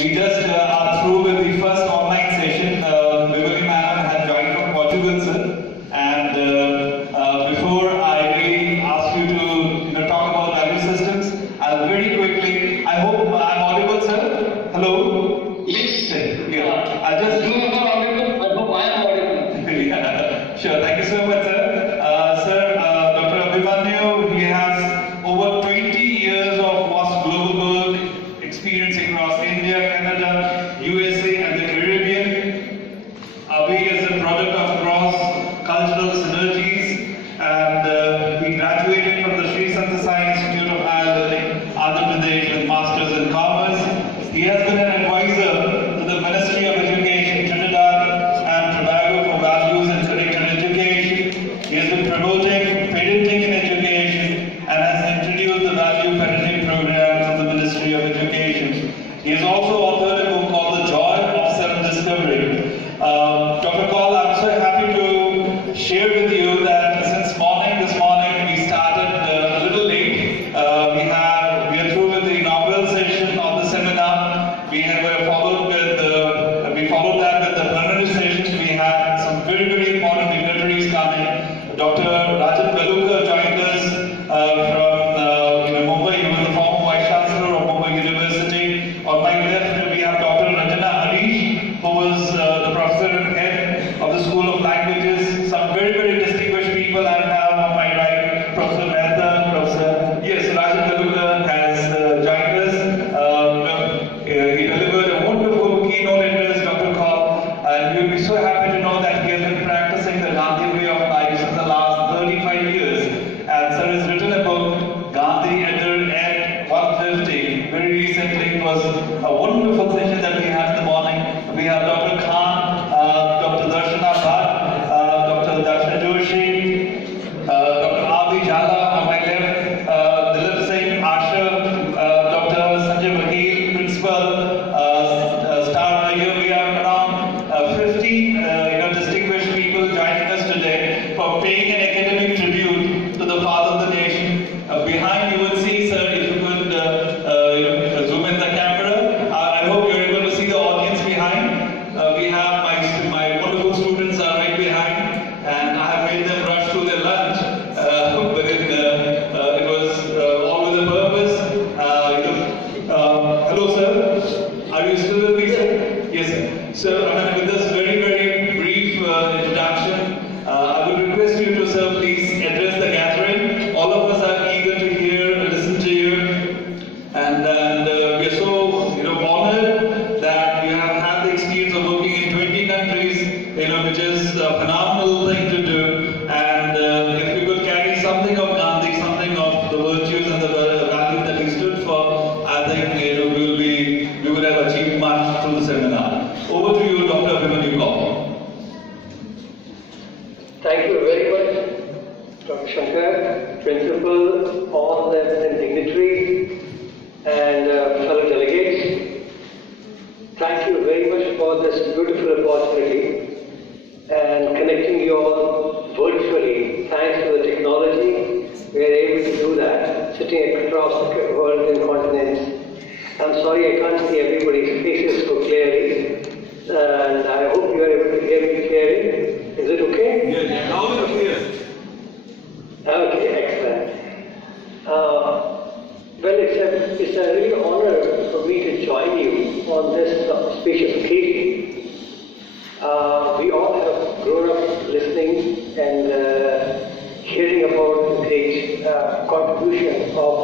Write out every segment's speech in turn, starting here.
We just are through with the first online session. Abhimanyu Madam has joined from Portugal, sir. And before I really ask you to talk about value systems, I'll very quickly, I hope I'm audible, sir. Hello? Yes. Yeah. I'll just You are not audible. I hope I am audible. Yeah. Sure. Thank you so much, sir. Dr. Abhimanyu, he has over 20 years of vast global work experience across India, Canada, USA, and the Caribbean. Abhi is a product of cross-cultural synergies, and he graduated from the Sri Santa Sai Institute of Higher Learning, Andhra Pradesh, with Masters in Commerce. He has been an advisor to the Ministry of Education, Trinidad and Tobago, for values and curricular education. He has been promoting parenting in education and has introduced the value parenting programs of the Ministry of Education. He has also authored a book called The Joy of Self-Discovery. Dr. Kaul, I'm so happy to share with you that since this morning we started a little late. We are through with the inaugural session of the seminar. We followed that with the preliminary sessions. We had some very, very important dignitaries coming. Dr. Rajan Galuka joined us from Mumbai. He was the former Vice Chancellor of Mumbai University. On my left, we have Dr. Ranjana Harish, who was the professor and head of the School of Languages. Some very, very distinguished people I have on my right. Professor Mehta, Rajan Galuka has joined us. He delivered a wonderful keynote address, Dr. Kaul, and you'll be so happy to know that he has been practicing the Gandhi way of life since the last 35 years. And sir has written a book, Gandhi at 150. Very recently, it was a wonderful session that we had in the morning. We have Dr. Khan, Dr. Darshana Bhatt, Dr. Darshana Joshi, Dr. Abhi Jala on my left, Dilip Singh, Asha, Dr. Sanjay Vakil, Principal, Star. Here we have around 50 distinguished people joining us today for paying an academic tribute to the father of the nation. Behind you will see, sir, if you could zoom in the camera. I hope you're able to see the audience behind. We have my wonderful students are right behind, and I have made them rush through their lunch, but it was all with a purpose. Hello, sir. Are you still with me, sir? Yes, sir. So, with this very, very brief introduction, I would request you to, sir, please address the gathering. All of us are eager to hear and listen to you, and we are so honored that you have had the experience of working in 20 countries, which is a phenomenal thing to do. And if you could carry something of Gandhi, something of the virtues and the values that he stood for, I think we would have achieved much through the seminar. Over to you, Dr. Abhimanyu Kaul. Thank you very much, Dr. Shankar, Principal, all the dignitaries, and fellow delegates. Thank you very much for this beautiful opportunity and connecting you all virtually. Thanks to the technology, we are able to do that, sitting across the world and continents. I'm sorry I can't see everybody's faces so clearly, and I hope you are able to hear me clearly. Is it okay? Yes, loud and clear. Okay, excellent. Well, it's a really honor for me to join you on this auspicious occasion. We all have grown up listening and hearing about the great contribution of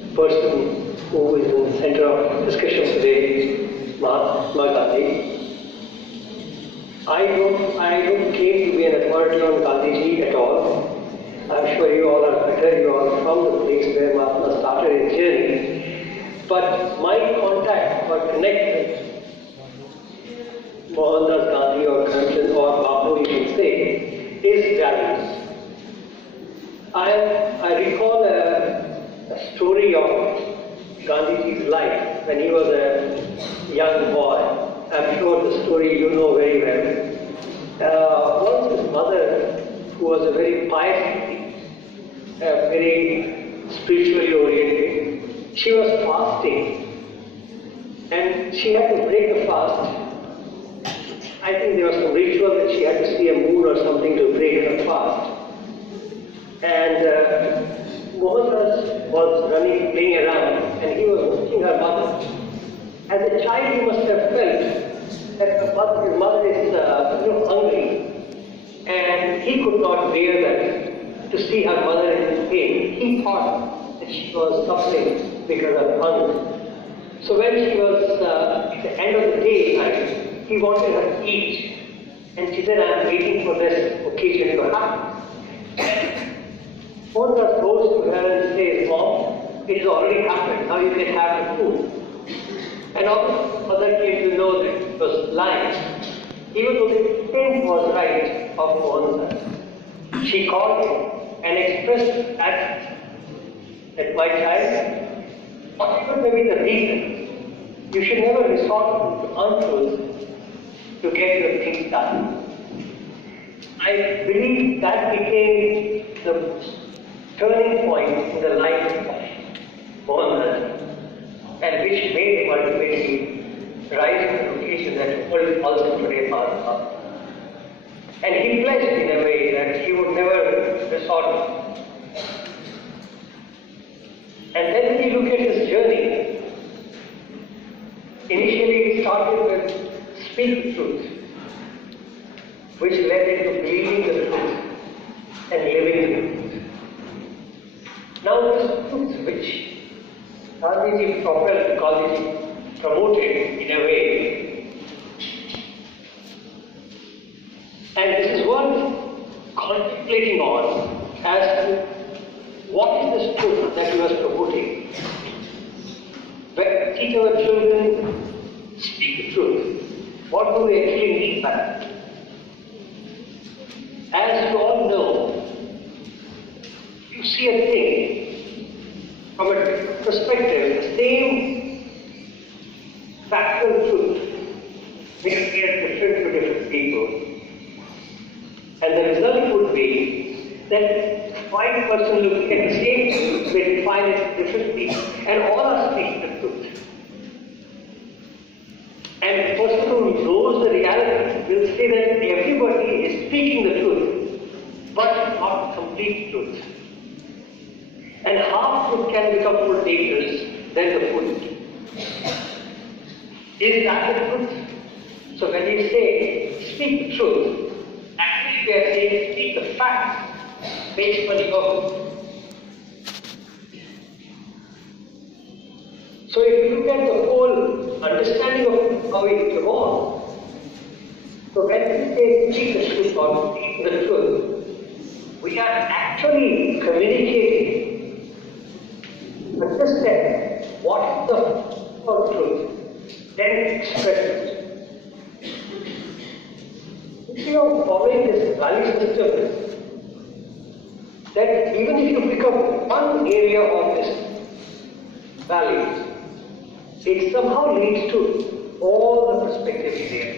the person who is in the center of discussion today, Mahatma Gandhi. I don't claim to be an authority on Gandhiji at all. I'm sure you all are better. You are from the place where Mahatma started his journey. But my contact or connect with Mohandas Gandhi or Kanchan or Babu, you can say, is values. I recall a story of Gandhiji's life when he was a young boy. I'm sure the story you know very well. Once his mother, who was a very pious lady, very spiritually oriented, she was fasting and she had to break the fast. I think there was some ritual that she had to see a moon or something to break her fast. And Mohandas was running, playing around, and he was watching her mother. As a child, he must have felt that his mother is hungry, and he could not bear that to see her mother in pain. He thought that she was suffering because of hunger. So when she was at the end of the day, he wanted her to eat, and she said, "I am waiting for this occasion to happen." Mohandas goes to her and says, "Mom, it has already happened. Now you can have the food." And our mother came to know that it was lying. Even though the intent was right of Mohandas, she called him and expressed that my child, whatever may be the reason, you should never resort to untruth to get your things done. I believe that became the turning point in the life of Porbandar, and which made him ultimately rise to the occasion that the world also today marks up. And he pledged in a way that he would never resort. And then when you look at his journey, initially it started with speak the truth, which led into believing the truth and living the truth. Now this truth which Gandhiji promoted in a way, and this is worth contemplating on as to what is this truth that he was promoting. When we teach our children speak the truth, what do we actually mean by that? As you all know, you see a thing from a different perspective, the same factual truth may appear different to different people. And the result would be that one person looking at the same truth may define it differently, and all are speaking the truth. And the person who knows the reality will say that everybody is speaking the truth, but not complete truth. And half truth can become more dangerous than the full truth. Is that the truth? So when we say speak the truth, actually we are saying speak the facts based on your. So if you look at the whole understanding of how it evolved, so when we say speak the truth or speak the truth, we are actually communicating. But just say, what is the truth? Then express it. If you are following this value system, that even if you pick up one area of this values, it somehow leads to all the perspectives there.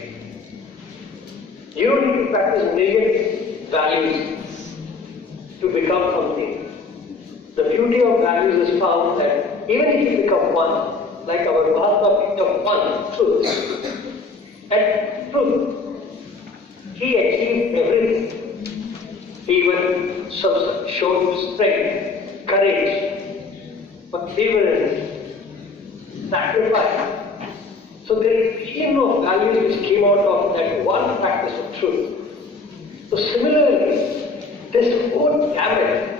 You don't need to practice million values to become something. The beauty of values is found that even if you pick up one, like our Mahatma picked up one, truth, and truth, he achieved everything. He even showed strength, courage, perseverance, sacrifice. So there is a stream of values which came out of that one practice of truth. So similarly, this whole gamut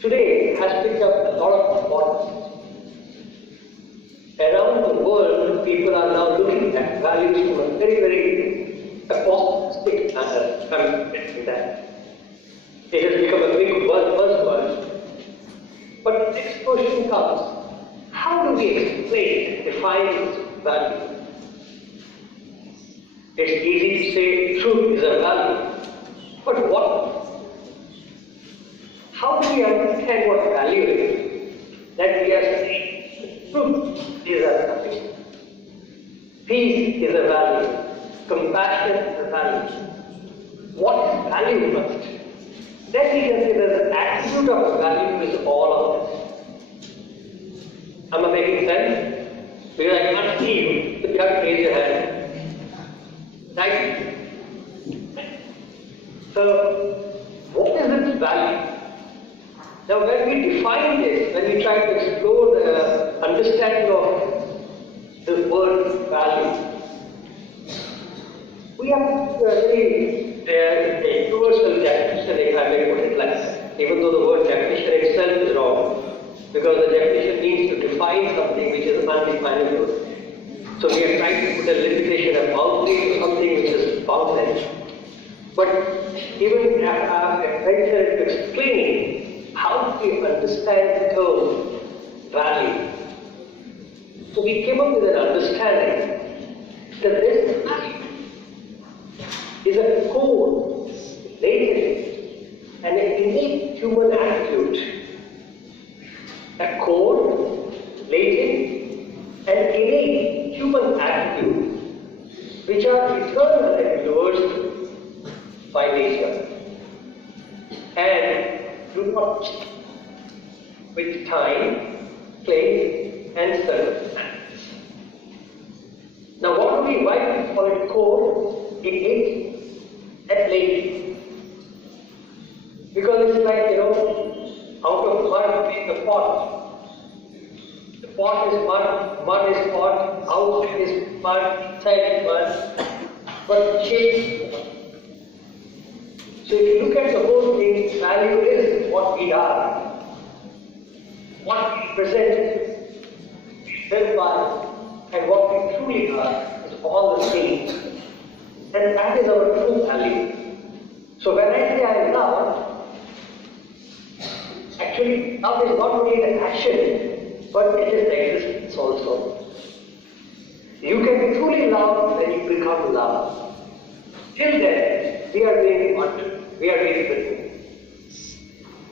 today has picked up a lot of importance. Around the world, people are now looking at values from a very, very apostolic manner. I'm getting that. It has become a big buzzword. But the next question comes, how do we explain, define this value? It's easy to say truth is a value, but what? How do we understand what value is? That we are saying truth is a value, peace is a value, compassion is a value. What is value first? Then we can say that the attribute of value is all of this. Am I making sense? Because You have to raise your hand. Right? So, what is its value? Now, when we define this, when we try to explore the understanding of the word value, we have really the universal definition, if I may put it like that, even though the word definition itself is wrong, because the definition means to define something which is undefinable. So we are trying to put a limitation, a boundary to something which is boundless. But even after venture into explaining how do we understand the term value, so we came up with an understanding that this value is a core, latent, and an innate human attitude. A core, latent, and innate human attitude, which are eternal and universal by nature, and do not change with time, place, and circumstance. Now, why do we call it core, innate, and latent? Because it's like, out of mud make a pot. The pot is mud, mud is pot, out is mud, inside is mud, but shape. So if you look at the whole thing, value is what we are, what we present, live by, and what we truly are is all the same. And that is our true value. So when I say I love, actually, love is not only the action, but it is the existence also. You can be truly loved when you become loved. Till then, we are being wanted, we are being written.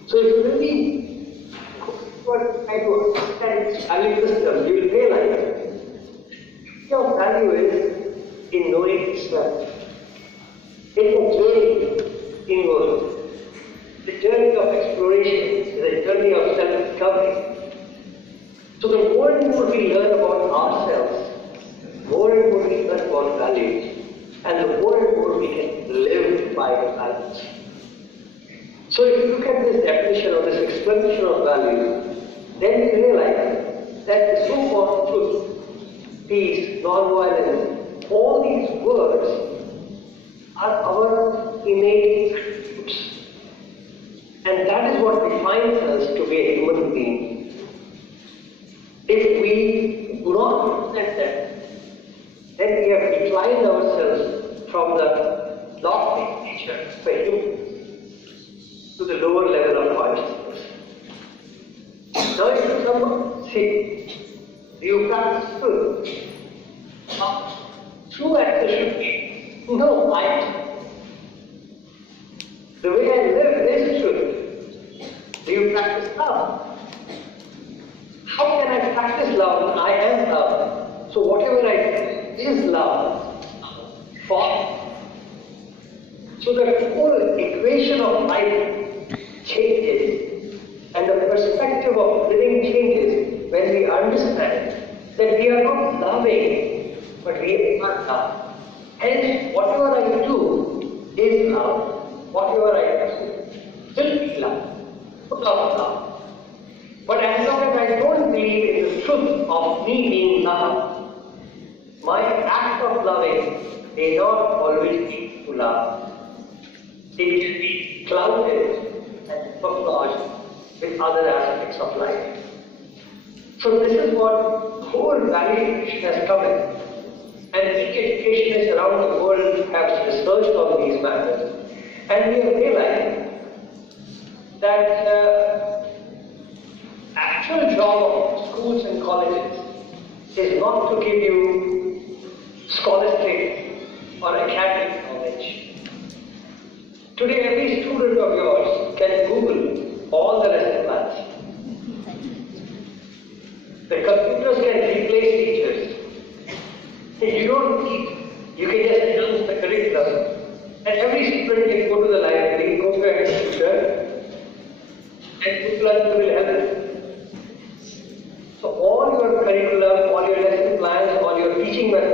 So if you really try to understand this value system, you will realize your value is in knowing itself. It's a journey inward. The journey of exploration is a journey of self-discovery. So the more and more we learn about ourselves, more and more we learn about values, and the more and more we can live by the values. So if you look at this definition or this explanation of values, then we realize that the so-called truth, peace, non-violence, all these words are our innate attributes. And that is what defines us to be a human being. If we do not understand that, then we have declined ourselves from the lofty nature of a human to the lower level of consciousness. Now if you come see, you practice truth. True answer should be, no, the way I live is truth. Do you practice love? How can I practice love? I am love. So whatever I do is love. So the whole equation of life changes, and the perspective of living changes when we understand that we are not loving, but we are love. Hence, whatever I do is love. Whatever I do will be love. Love. But as long as I don't believe in the truth of me being love, my act of loving may not always be to love. It will be clouded and camouflaged with other aspects of life. So this is what whole value has come in. And educationists around the world have researched on these matters. And we have realized that actual job of schools and colleges is not to give you scholastic or academic knowledge. Today, every student of yours can Google all the lesson plans. The computers can replace teachers. If you don't need, you can just announce the curriculum. And every student can go to the library, go to a computer, and Google will help you. So all your curriculum, all your lesson plans, all your teaching methods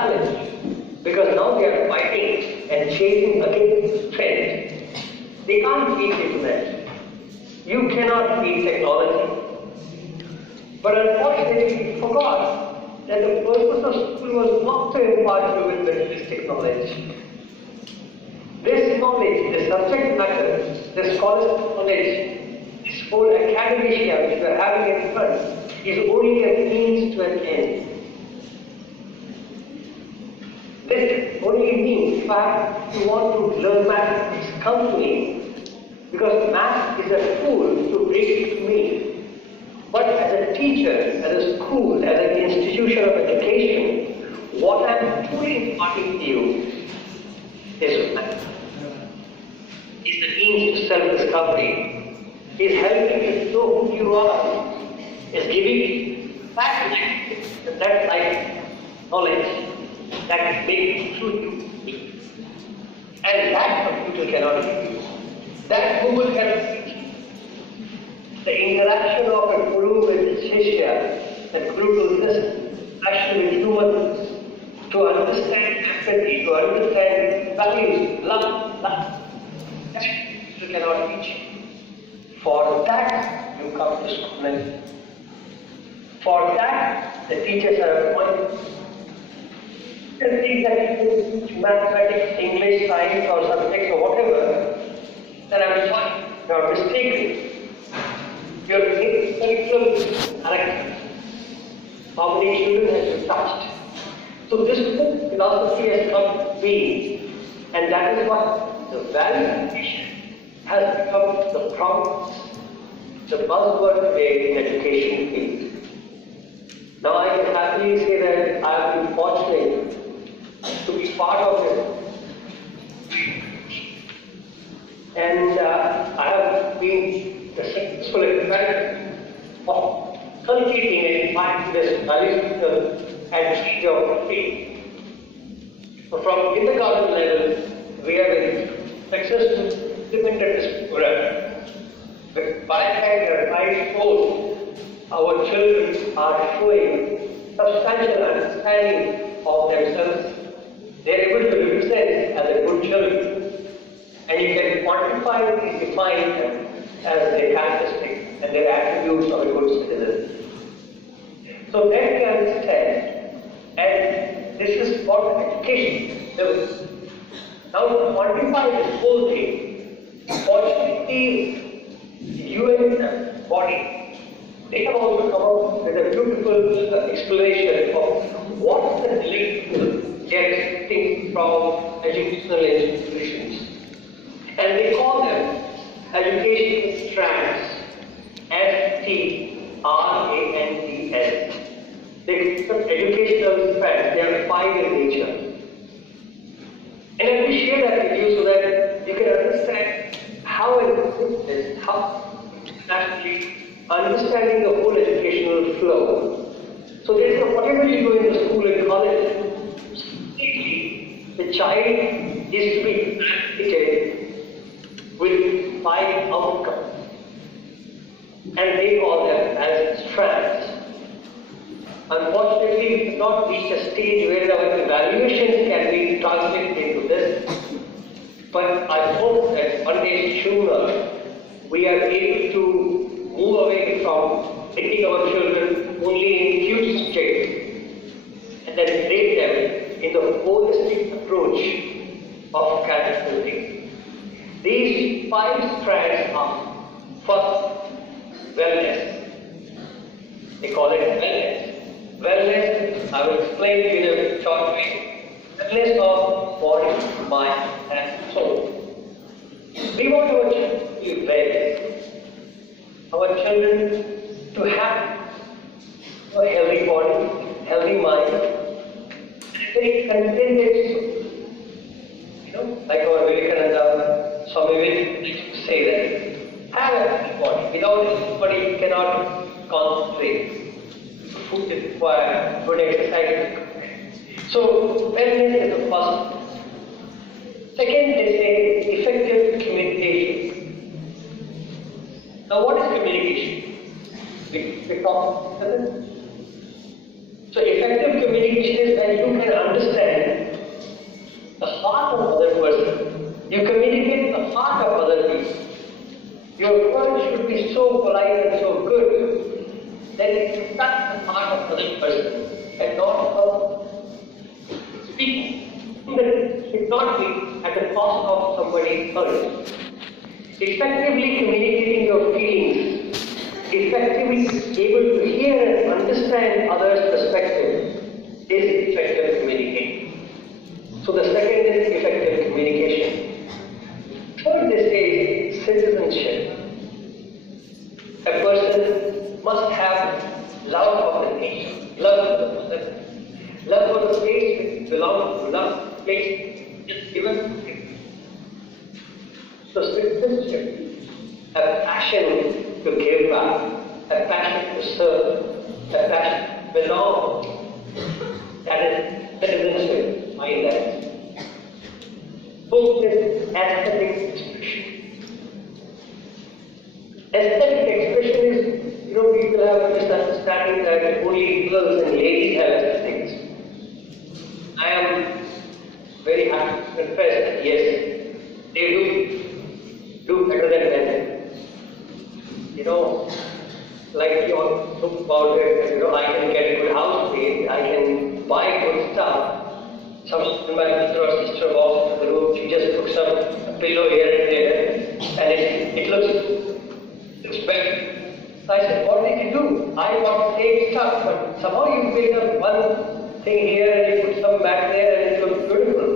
challenge because now they are fighting and chasing against trends. They can't beat internet. You cannot beat technology. But unfortunately, we forgot that the purpose of school was not to impart you with materialistic knowledge. This knowledge, the subject matter, the scholarly knowledge, this whole academia which we are having in front is only a means to an end. This only means, if you want to learn mathematics, come to me, because math is a tool to bring it to me. But as a teacher, as a school, as an institution of education, what I am truly imparting to you is math. Is the means to self-discovery, is helping you to know who you are, is giving you that like knowledge that makes true you. And that computer cannot give you. That Google cannot teach you. The interaction of a guru with his shishya, that guru will listen, actually with humans, to understand empathy, to understand values, love. That you cannot teach. For that, you come to school. For that, the teachers are appointed. You can think that you teach mathematics, English, science, or subjects, or whatever, then I'm sorry, you are mistaken. Your curriculum is correct. How many children have you touched? So this philosophy has come to be, and that is what the value education has become the promise, the buzzword today in education field. Now I can happily say that I have been fortunate to be part of it. And I have been the successful experiment of cultivating and finding this value at the age of 3. So from kindergarten level, we have successfully implemented this program. But by the time they are 5 old, our children are showing substantial understanding of themselves. They are able to represent as a good children. And you can quantify and define them as their characteristics and their attributes of a good citizen. So then we understand, and this is what education does. Now to quantify this whole thing, fortunately, you and the body, they have also come up with a beautiful explanation of what the delightful get things from educational institutions. And they call them educational strands, STRANDS. They are educational strands, they are 5 in nature. And let me share that with you so that you can understand how actually understanding the whole educational flow. So whatever you do in the school and college, the child is to be educated with 5 outcomes. And they call them as strands. Unfortunately, we have not reached a stage where our evaluations can be translated into this. But I hope that one day sooner we are able to move away from taking our children only in few subjects and then break them in the holistic approach of character building. These 5 strands are: first, wellness. They call it wellness. Wellness, I will explain to you in a short way. Wellness of body, mind, and soul. We want our children to be well. Our children to have a healthy body, healthy mind, and very contented soul. Like our Vivekananda Swami used to say that have a healthy body. Without a healthy body, you cannot concentrate. Food is required, good exercise. So, wellness is the first. Second, they say effective communication. Now, what is communication? We talk about it. So, effective communication is when you can understand Your words should be so polite and so good that it touch the heart of the other person and not speak. It should not be at the cost of somebody else. Effectively communicating your feelings, effectively able to hear and understand others' perspective is effective communication. So the second is effective communication. Third is citizenship. A person must have love of the nation, love for the place which belongs to love, place is given to him. So citizenship, a passion to give back, a passion to serve, a passion to belong, that is citizenship, mind that. Fourth is aesthetic expression. Aesthetic expression is, people have a misunderstanding that only girls and ladies have aesthetics. I am very happy to confess that yes, they do better than men. Like you all talk about it, I can get a good house made, I can buy good stuff. My brother or sister walks into the room, she just puts a pillow here and there, and it looks better. So I said, what did you do? I want the same stuff, but somehow you pick up one thing here and you put some back there and it looks beautiful.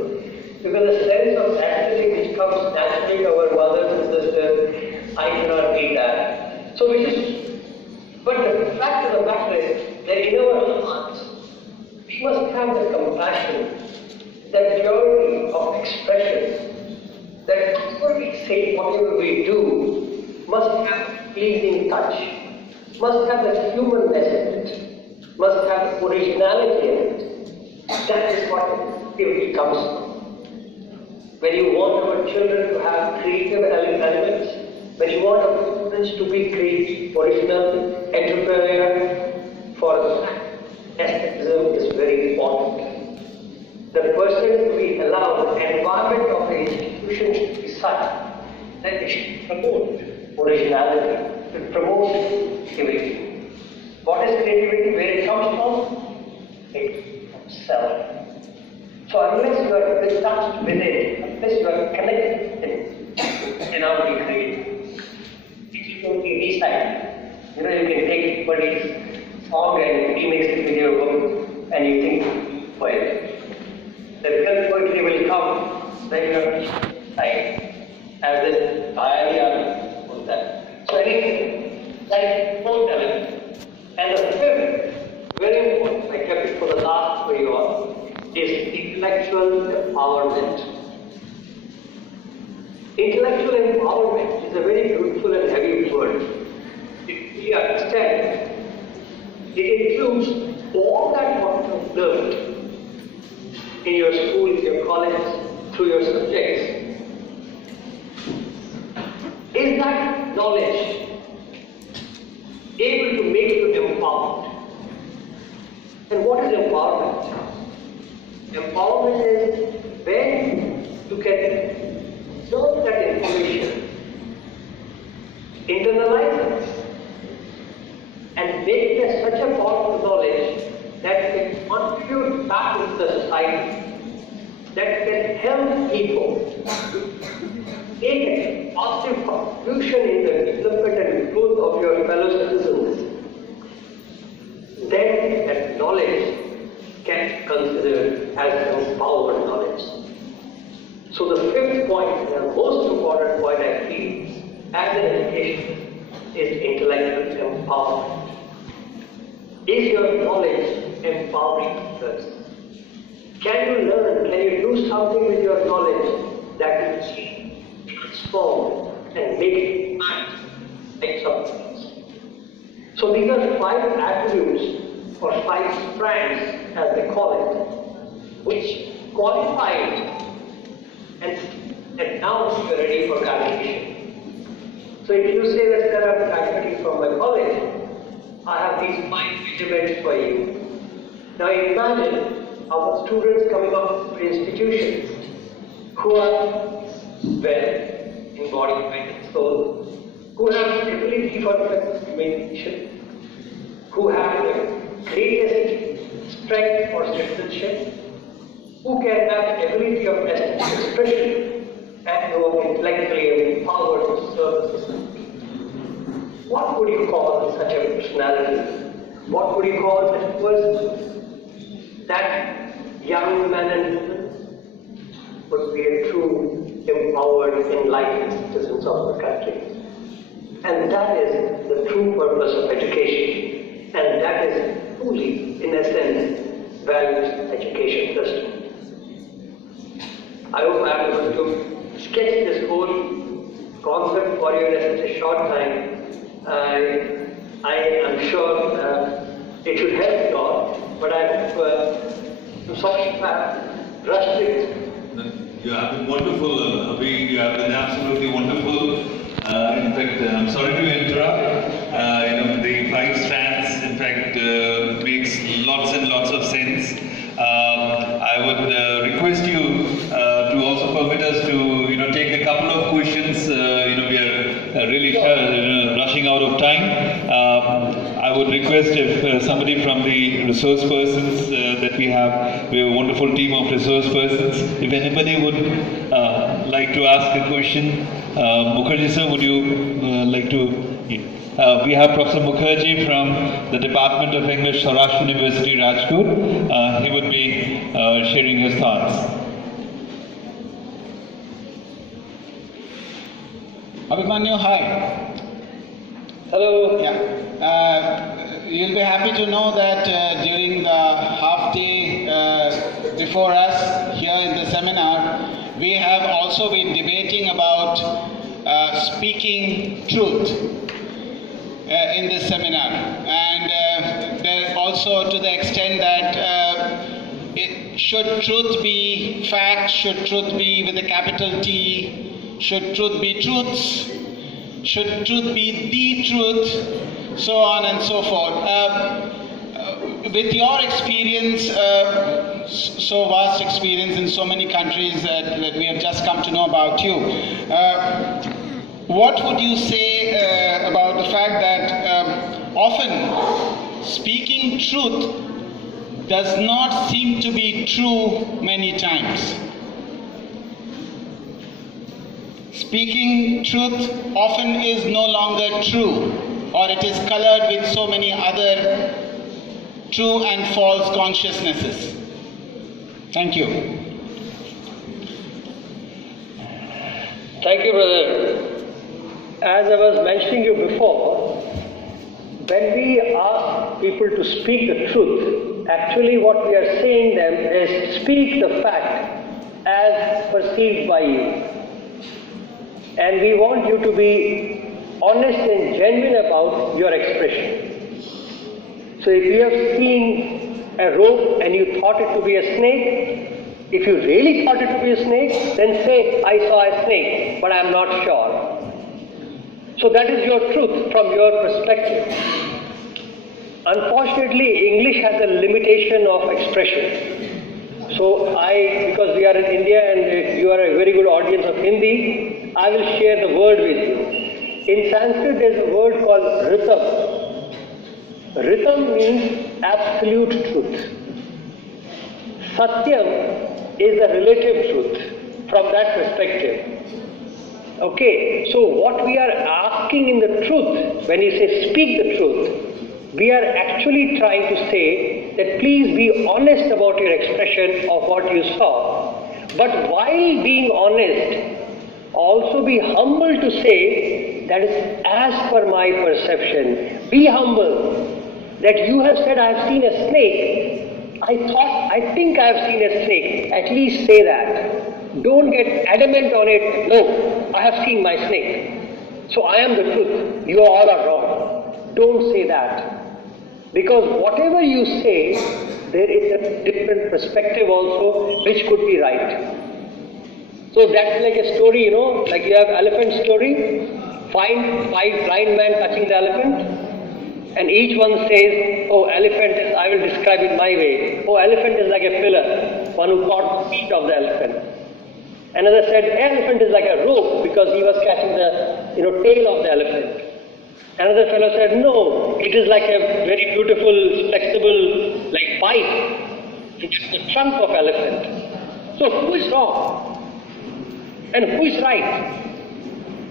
Because the sense of aesthetic which comes naturally to our mothers and sisters, I cannot beat that. But the fact of the matter is that in our hearts, we must have the compassion, that purity of expression, that whatever we say, whatever we do, must have a pleasing touch, must have the humanness in it, must have the originality in it. That is what it comes from. When you want our children to have creative elements, when you want our students to be creative, original, entrepreneurial, for that, aestheticism is very important. The person to be allowed, the environment of the institution should be such that it should promote originality, to promote creativity. What is creativity? Where it comes from? It comes from self. So unless you are touched with it, unless you are connected with it, you cannot be creative. It will be recycled. You can take somebody's song and remix it with your own, and you think poetry. The real poetry will come when you are like, as in Bhayali or that. So anything, like fourth element. And the fifth, very important, I kept it for the last for you all, is intellectual empowerment. Intellectual empowerment is a very beautiful and heavy word. If we understand, it includes all that what you have learned in your school, in your college, through your subjects. Is that knowledge able to make you empowered? And what is empowerment? Empowerment is when you can absorb that information, internalize it, and make it such a powerful knowledge that can contribute back into the society, that can help people make a positive contribution in the development and growth of your fellow citizens, then that knowledge can be considered as empowered knowledge. So the fifth point, the most important point I feel as an education, is intellectual empowerment. Is your knowledge empowering others? Can you learn, can you do something with your knowledge that will change, transform, and make it like something else? So these are 5 attributes, or 5 strands as they call it, which qualified and now you are ready for graduation. So if you say that sir, I'm graduating from my college, I have these 5 measurements for you. Now imagine our students coming up to institutions who are well in body, mind and soul, who have ability for effective communication, who have the greatest strength for citizenship, who can have the ability of expression and who are intellectually empowered to serve the society. What would you call such a personality? What would you call such a person? That young man and woman would be a true, empowered, enlightened citizens of the country. And that is the true purpose of education. And that is truly, in essence, values education system. I hope I am able to sketch this whole concept for you in such a short time. I am sure it should help you all, but I hope to some extent rushed it. You have been wonderful, Abhi. You have been absolutely wonderful. In fact, I'm sorry to interrupt. The 5 strands, in fact, makes lots and lots of sense. I would request you to also permit us to, take a couple of questions. We are really rushing out of time. I would request if somebody from the resource persons that we have a wonderful team of resource persons. If anybody would like to ask a question, Mukherjee sir, would you like to? We have Professor Mukherjee from the Department of English, Saurashtra University, Rajkot. He would be sharing his thoughts. Abhimanyu, hi. Hello. Yeah. You'll be happy to know that during the half day before us here in the seminar, we have also been debating about speaking truth in this seminar. And there also to the extent that should truth be fact, should truth be with a capital T, should truth be truths, should truth be the truth, so on and so forth. With your experience, so vast experience in so many countries that we have just come to know about you, what would you say about the fact that often speaking truth does not seem to be true many times? Speaking truth often is no longer true, or it is colored with so many other true and false consciousnesses. Thank you. Thank you, brother. As I was mentioning you before, when we ask people to speak the truth, actually what we are saying them is speak the fact as perceived by you. And we want you to be honest and genuine about your expression. So if you have seen a rope and you thought it to be a snake, if you really thought it to be a snake, then say, I saw a snake, but I am not sure. So that is your truth from your perspective. Unfortunately, English has a limitation of expression. So because we are in India and you are a very good audience of Hindi, I will share the word with you. In Sanskrit, there is a word called ritam. Ritam means absolute truth. Satyam is a relative truth from that perspective. Okay, so what we are asking in the truth, when you say speak the truth, we are actually trying to say that please be honest about your expression of what you saw. But while being honest, also be humble to say that is as per my perception. Be humble that you have said I have seen a snake. I think I have seen a snake. At least say that. Don't get adamant on it. No, I have seen my snake. So I am the truth. You all are wrong. Don't say that. Because whatever you say, there is a different perspective also which could be right. So that's like a story, like you have elephant story. Find 5 blind men touching the elephant, and each one says, oh, elephant is, I will describe it my way. Oh, elephant is like a pillar, one who caught the feet of the elephant. Another said, elephant is like a rope because he was catching the, tail of the elephant. Another fellow said, no, it is like a very beautiful, flexible, like pipe. It is the trunk of elephant. So who is wrong? And who is right?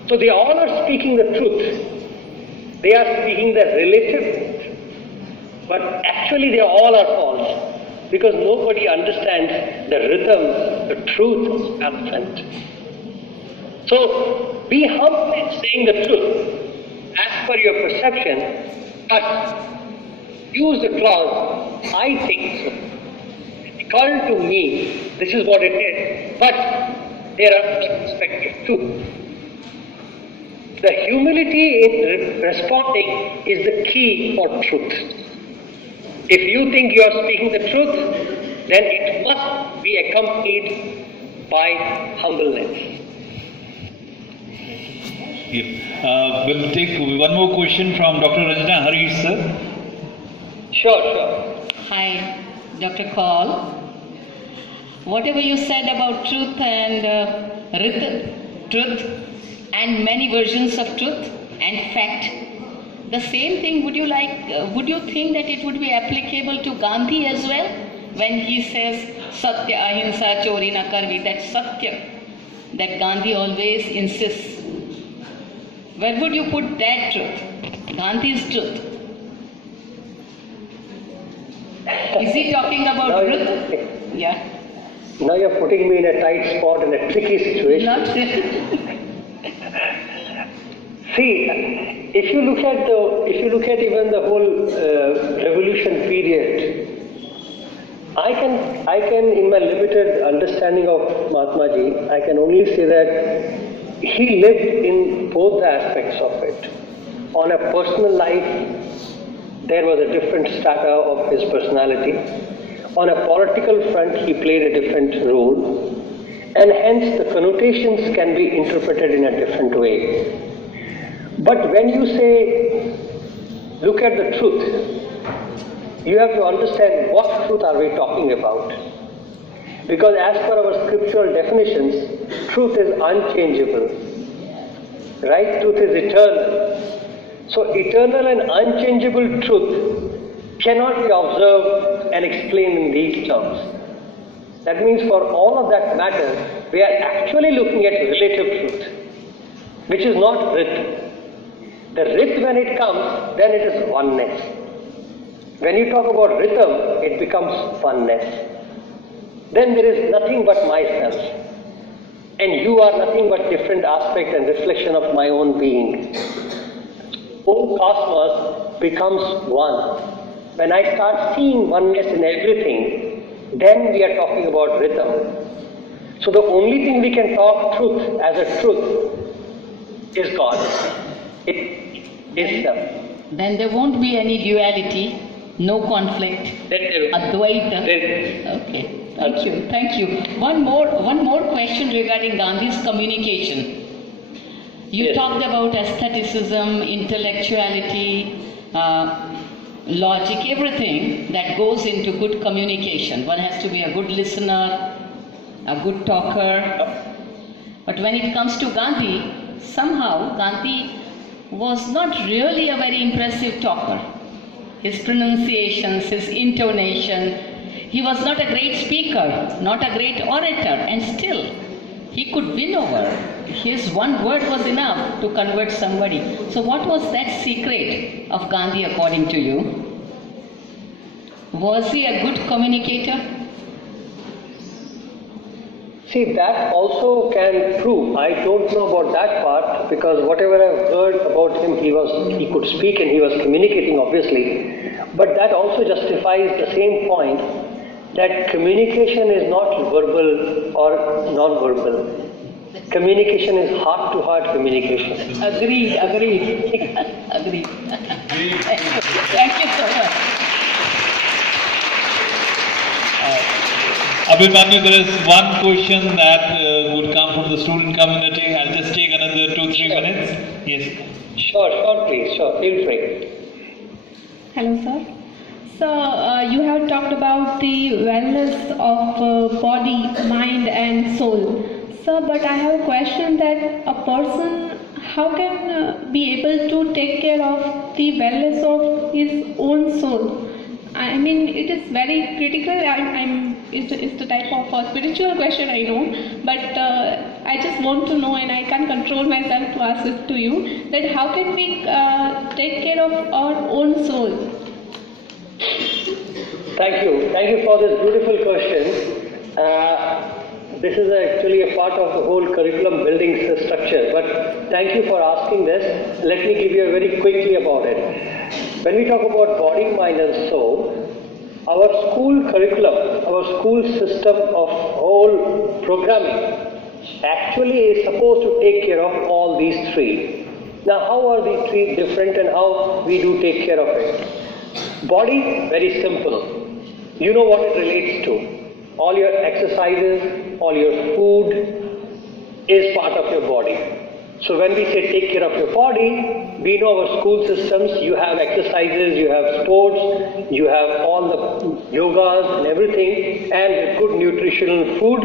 So they all are speaking the truth. They are speaking the relative truth. But actually they all are false. Because nobody understands the rhythm, the truth of elephant. So be humble in saying the truth as per your perception, but use the clause, I think so. According to me, this is what it is, but there are perspectives too. The humility in responding is the key for truth. If you think you are speaking the truth, then it must be accompanied by humbleness. We'll take one more question from Dr. Ranjana Harish, sir. Sure. Hi, Dr. Kaul. Whatever you said about truth and truth and many versions of truth and fact, the same thing would you think that it would be applicable to Gandhi as well? When he says Satya, Ahimsa, Chori na karvi, that Satya, that Gandhi always insists. Where would you put that truth? Gandhi's truth. Is he talking about truth? Yeah. Now you're putting me in a tight spot, in a tricky situation. Not See, if you look at even the whole revolution period, I can, in my limited understanding of Mahatma Ji, I can only say that he lived in both the aspects of it. On a personal life, there was a different strata of his personality. On a political front, he played a different role. And hence, the connotations can be interpreted in a different way. But when you say, look at the truth, you have to understand what truth are we talking about. Because as per our scriptural definitions, truth is unchangeable. Right? Truth is eternal. So eternal and unchangeable truth cannot be observed and explained in these terms. That means for all of that matter, we are actually looking at relative truth, which is not Rit. The Rit, when it comes, then it is oneness. When you talk about rhythm, it becomes oneness. Then there is nothing but myself. And you are nothing but different aspect and reflection of my own being. Whole cosmos becomes one. When I start seeing oneness in everything, then we are talking about rhythm. So the only thing we can talk truth as a truth is God. It is self. Then there won't be any duality, no conflict, Advaita. Okay. Thank you. One more question regarding Gandhi's communication. You talked about aestheticism, intellectuality, logic, everything that goes into good communication. One has to be a good listener, a good talker. But when it comes to Gandhi, somehow Gandhi was not really a very impressive talker. His pronunciations, his intonation, he was not a great speaker, not a great orator, and still he could win over. His one word was enough to convert somebody. So what was that secret of Gandhi according to you? Was he a good communicator? See, that also can prove. I don't know about that part because whatever I've heard about him, he could speak and he was communicating obviously. But that also justifies the same point that communication is not verbal or non-verbal. Communication is heart-to-heart communication. Agreed. Thank you so much. Abhimanyu, there is one question that would come from the student community. I'll just take another 2-3 minutes. Yes. Sure, please. Sure, feel free. Hello, sir. So, you have talked about the wellness of body, mind and soul. Sir, but I have a question that a person how can be able to take care of the wellness of his own soul? I mean, it is very critical. It's the type of a spiritual question, I know, but I just want to know, and I can't control myself to ask it to you, that how can we take care of our own soul? Thank you for this beautiful question. This is actually a part of the whole curriculum building structure, but thank you for asking this. Let me give you very quickly about it. When we talk about body, mind and soul, our school curriculum, our school system of whole programming actually is supposed to take care of all these three. Now, how are these three different and how we do take care of it? Body, very simple. You know what it relates to. All your exercises, all your food is part of your body. So when we say take care of your body, we know our school systems, you have exercises, you have sports, you have all the yogas and everything, and with good nutritional food,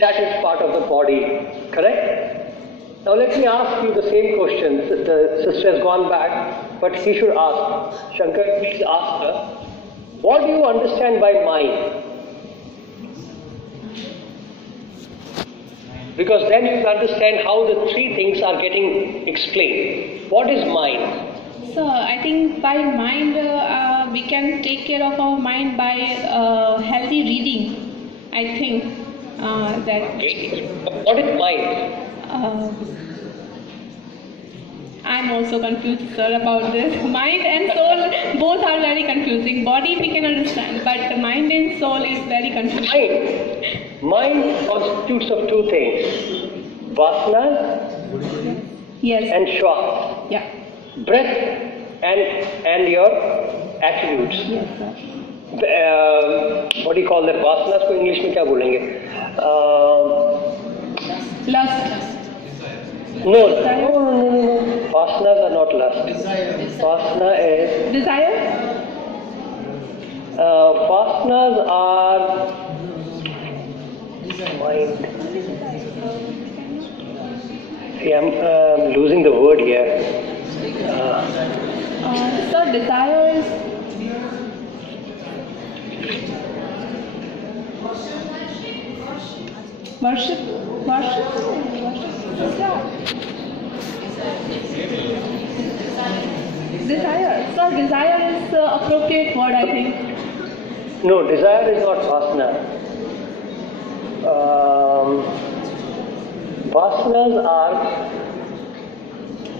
that is part of the body, correct? Now let me ask you the same question. The sister has gone back, but he should ask. Shankar, please ask her. What do you understand by mind? Because then you will understand how the three things are getting explained. What is mind? So I think by mind, we can take care of our mind by healthy reading. I think that. Okay. What is mind? I'm also confused, sir, about this. Mind and soul, both are very confusing. Body we can understand, but mind and soul is very confusing. Mind constitutes of two things: vasanas and shwas. Yeah. Breath and your attributes. Yes, sir. What do you call that? Vasanas को English में क्या बोलेंगे? Lust. No. Vasanas are not lust. Vasana is Desire. Vasanas are mind. See, I'm losing the word here. So desire is worship. Desire. So desire is the appropriate word, I think. No, desire is not vasana. Vasanas are.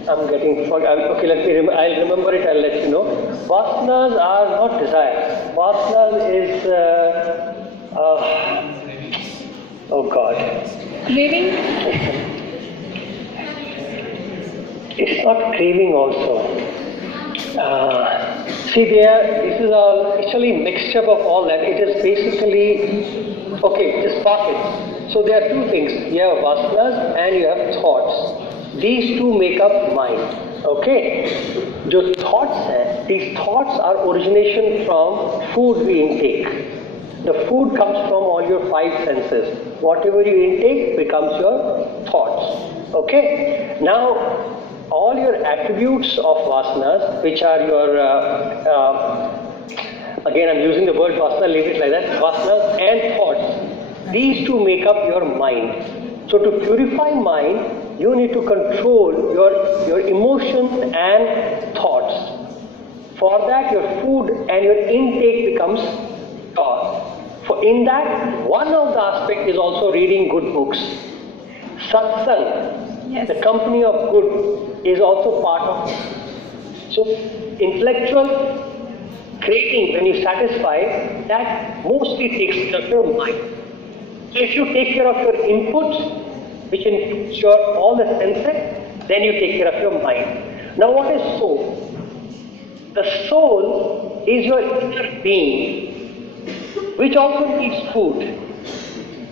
I'm getting. Okay, I'll remember it. I'll let you know. Vasanas are not desire. Vasanas is. Oh God. Craving. It's not craving also. See there, this is actually a mixture of all that. It is basically, okay, just park it. So there are two things. You have vasanas and you have thoughts. These two make up mind. Okay? जो thoughts हैं, these thoughts are origination from food we intake. The food comes from all your five senses. Whatever you intake becomes your thoughts. Okay? Now, all your attributes of vasanas, which are your, again I'm using the word vasana, leave it like that, vasanas and thoughts. These two make up your mind. So to purify mind, you need to control your emotions and thoughts. For that, your food and your intake becomes thought. For in that, one of the aspects is also reading good books. Satsang, Yes. the company of good, is also part of it. So, intellectual craving, when you satisfy, that mostly takes care of your mind. So, if you take care of your inputs, which includes all the senses, then you take care of your mind. Now, what is soul? The soul is your inner being, which also needs food.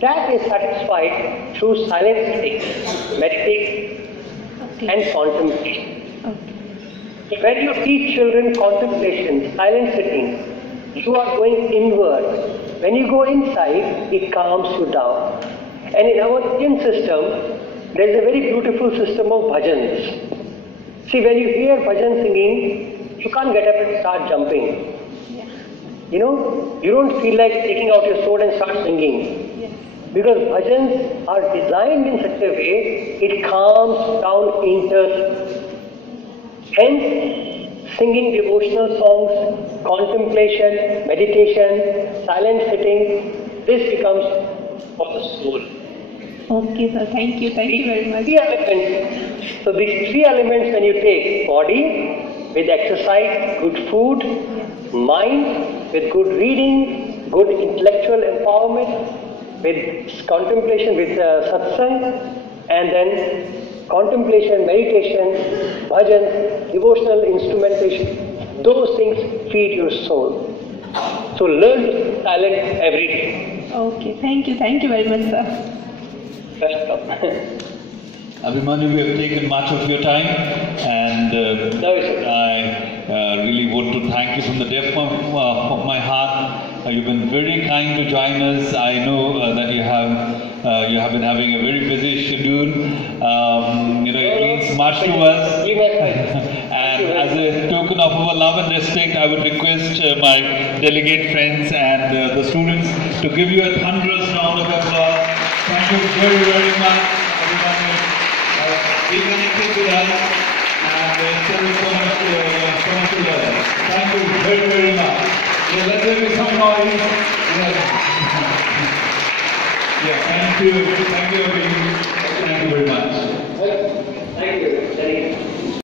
That is satisfied through silent sitting, meditation, and contemplation. Okay. When you teach children contemplation, silent sitting, you are going inward. When you go inside, it calms you down. And in our Indian system, there is a very beautiful system of bhajans. See, when you hear bhajan singing, you can't get up and start jumping. You know, you don't feel like taking out your sword and start singing. Because bhajans are designed in such a way, it calms down inner. Hence, singing devotional songs, contemplation, meditation, silent sitting, this becomes for the soul. Okay, sir. Thank you very much. Three elements. So these three elements when you take body with exercise, good food, mind with good reading, good intellectual empowerment, with contemplation, with satsang, and then contemplation, meditation, bhajan, devotional instrumentation, those things feed your soul. So learn to be silent every day. Okay, thank you very much, sir. Best of. Abhimanyu, we have taken much of your time, and No, sir. I really want to thank you from the depth of my heart. You've been very kind to join us. I know that you have been having a very busy schedule. It means much to us. And as a token of our love and respect, I would request my delegate friends and the students to give you a thunderous round of applause. Thank you very much, everyone. Be connected with us, and there is so much to learn. Thank you very much. So let's give you some noise. Yeah, thank you. Thank you.